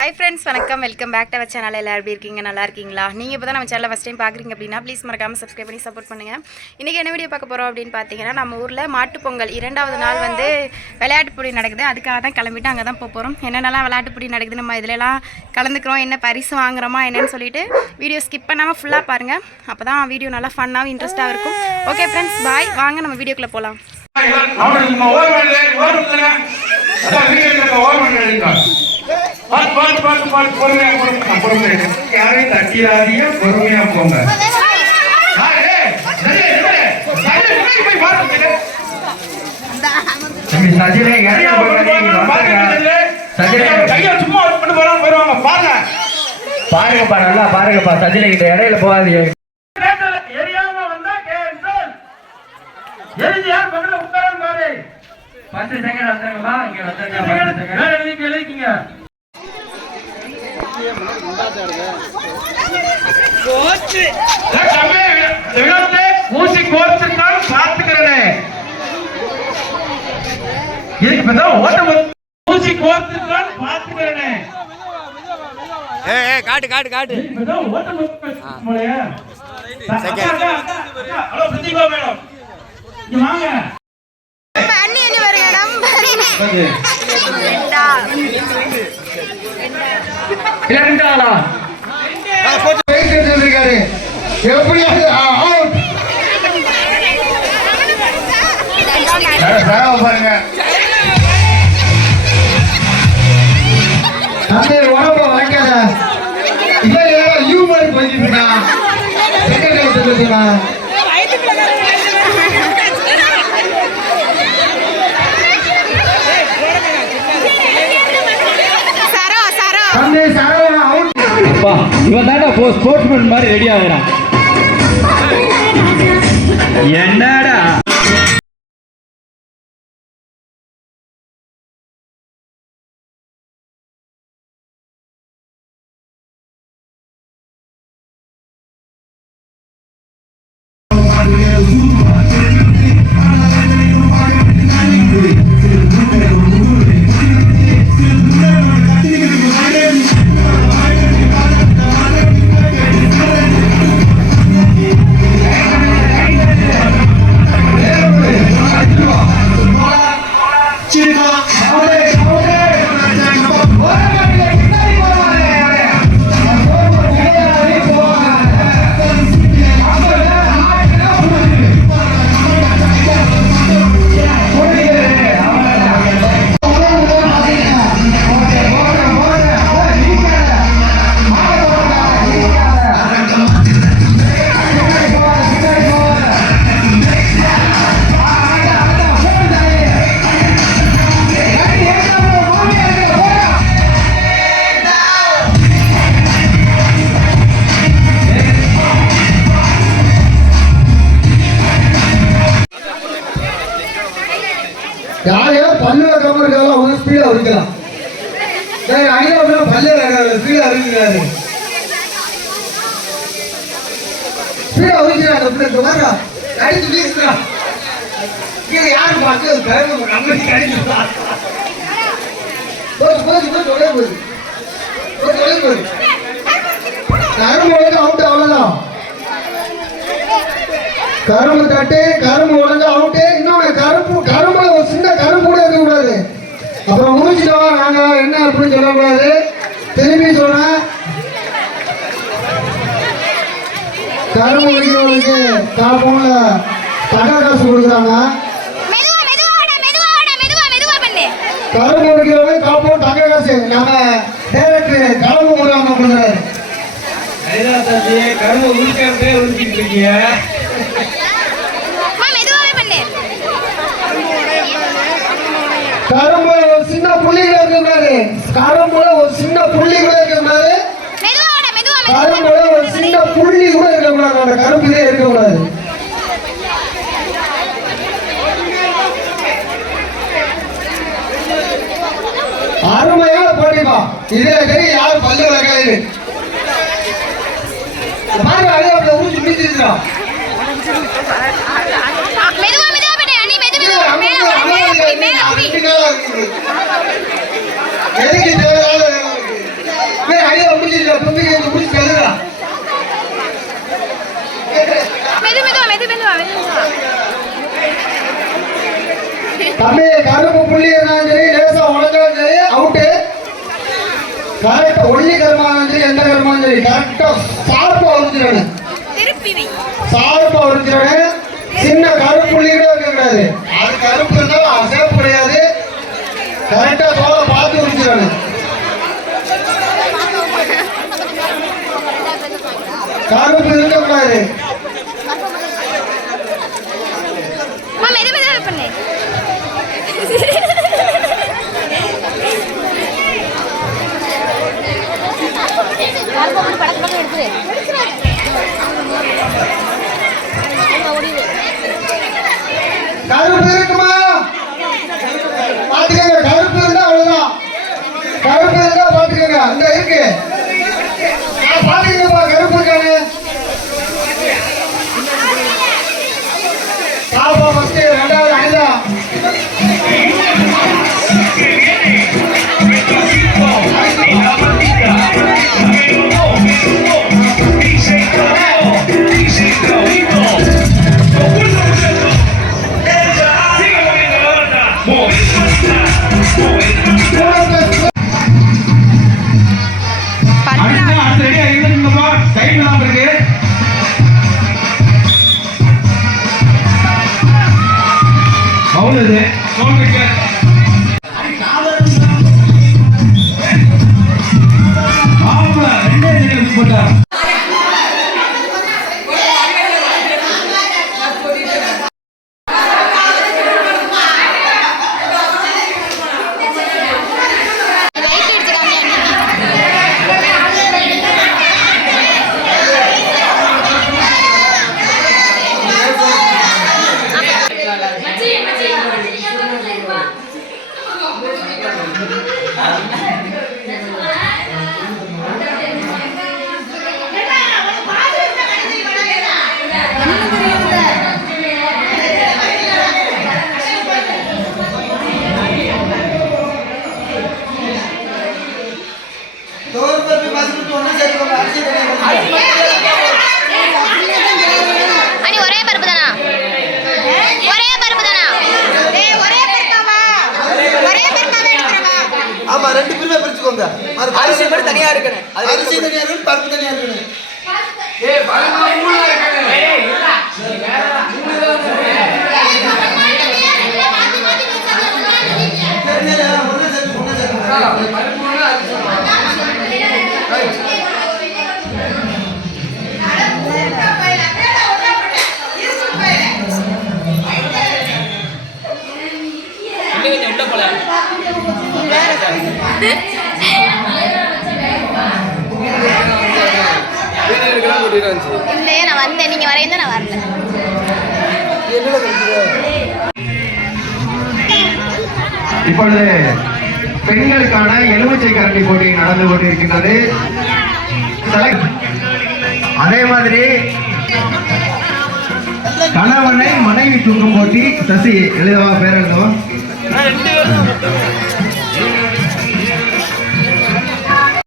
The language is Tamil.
ஹாய் ஃப்ரெண்ட்ஸ், வணக்கம். Welcome back to our channel. எல்லாரும் எப்படி இருக்கீங்க? நல்லா இருக்கீங்களா? நீங்கள் இப்போ தான் நம்ம சேனலில் ஃபஸ்ட் டைம் பார்க்குறீங்க அப்படின்னா ப்ளீஸ் மறக்காமல் சப்ஸ்கிரைப் பண்ணி சப்போர்ட் பண்ணுங்கள். இன்றைக்கி என்ன வீடியோ பார்க்க போகிறோம் அப்படின்னு பார்த்தீங்கன்னா, நம்ம ஊரில் மாட்டுப்பொங்கல் 2வது நாள் வந்து விளையாட்டு போட்டி நடக்குது. அதுக்காக தான் கிளம்பிட்டு அங்கே தான் போகிறோம். என்னென்னலாம் விளையாட்டு போட்டி நடக்குது, நம்ம இதிலலாம் கலந்துக்கிறோம், என்ன பரிசு வாங்குறோமா என்னன்னு சொல்லிட்டு வீடியோ ஸ்கிப் பண்ணாமல் ஃபுல்லாக பாருங்கள். அப்போ தான் வீடியோ நல்லா ஃபன்னாகவும் இன்ட்ரெஸ்ட்டாக இருக்கும். ஓகே ஃப்ரெண்ட்ஸ், பாய். வாங்க நம்ம வீடியோக்குள்ளே போகலாம். யாரையும் தட்டிடாதீங்க, பொறுமையா போங்க. பாருங்கப்பா, நல்லா பாருங்கப்பா. சஜிலை கிட்ட இடையில போகாதீங்க. ஊசி கோர்த்துட்டாலும் பார்த்துக்கிறேன். ஊசி கோர்த்துட்டாலும் பார்த்துக்கிறேன். காட்டு காட்டு காட்டு எப்படியாவது பாருங்க. அந்த உடம்ப வாங்காத யூ மாதிரி பண்ணிட்டு இருக்கான். இவன் தானே ஸ்போர்ட்ஸ்மேன் மாதிரி ரெடி ஆகுறான். என்னடா யாரையோ பல்லு வைக்காம இருக்கலாம், அவங்க ஸ்பீடா உரிக்கலாம். பல்லு ஸ்பீடா உரிக்கிறாரு, ஸ்பீடா உரிக்கிறாங்க. அடிச்சு வீசுறான். யாரு பார்த்து நம்ம அடிச்சுலாம் போது போது போது ஒரே போகுது ஒரே போகுது. கரும்பு உடஞ்சா அவுட்டு, அவ்வளவுதான். கரும்பு தட்டு, கரும்பு உடஞ்சா அவுட்டு. இன்னொன்னு கரும்புல ஒரு சின்ன கரும்பு கூட இருக்கக்கூடாது. அப்புறம் முடிச்சுட்டோம் நாங்க என்ன அப்படின்னு சொல்லக்கூடாது. திரும்பி சொன்னேன், கரும்பு முடிக்கிறவங்களுக்கு காப்போம்ல தங்க காசு கொடுக்குறாங்க. கரும்பு முடிக்கிறவங்க காப்போம் தங்க காசு நம்ம டைரக்டர் கரும்பு முறையாம கொடுக்குறாரு. கரும்பு முடிக்காம உரிச்சிட்டு இருக்கீங்க. கரும்புல ஒரு சின்ன புள்ளி கூட இருக்கக்கூடாது. கரும்புல ஒரு சின்ன புள்ளி கூட இருக்கக்கூடாது. கரும்புல ஒரு சின்ன புள்ளி கூட இருக்கக்கூடாது. அந்த கரும்புலே இருக்கக்கூடாது. அருமையான போட்டிப்பா. இதுல தெரியும் யாரும் பல்லு வகையாது. பாருங்க, அதே அப்படி ஊசி பிடிச்சிருக்கான். எதுக்கு தேவையான கரெக்டா ஒல்லி கருமாலும் சரி எந்த கருமாலும் சரி கரெக்டா சார்பா உரிச்சிடணும். சார்பா உரிச்சிடணும். சின்ன கருப்புள்ளி கூட இருக்கக்கூடாது. அது கருப்பு இருந்தாலும் அது சேப்பு கிடையாது. கரெக்டா தோலை பார்த்து உரிச்சிடணும். கருப்பு இருக்கக்கூடாது. கருப்பு இருக்குமா பாத்துக்கங்க. கருப்பு இருந்தா அவ்வளவுதான். கருப்பு இருந்தா பாத்துக்கங்க. இந்த இருக்கு பாத்துக்கங்கப்பா. கருப்பு இருக்கானு பாப்பா ஃபர்ஸ்ட். ரெண்டாவது அனிதா. ரெண்டு பேருமே பிரிச்சுக்கோங்க. அரிசி மட்டும் தனியா இருக்கணும். அரிசி தனியா இருக்கணும், பருப்பு தனியா இருக்கணும். ஏய் பருப்பு மூணா இருக்கணும். ஏய் இல்ல நீ வேற மூணு தான் தெரியல. ஒண்ணே சேர்த்து பருப்பு மூணு அரிசி ரைட். இன்னும் உள்ள போல இல்லையே நான் வந்தேன். நீங்க வரையும் தான் நான் வரல. இப்பொழுது பெண்களுக்கான எலுமிச்சை கரண்டி போட்டி நடந்து கொண்டிருக்கின்றது. அதே மாதிரி கணவனை மனைவி தூக்கும் போட்டி. சசி எழுதவா பேர் எழுதவா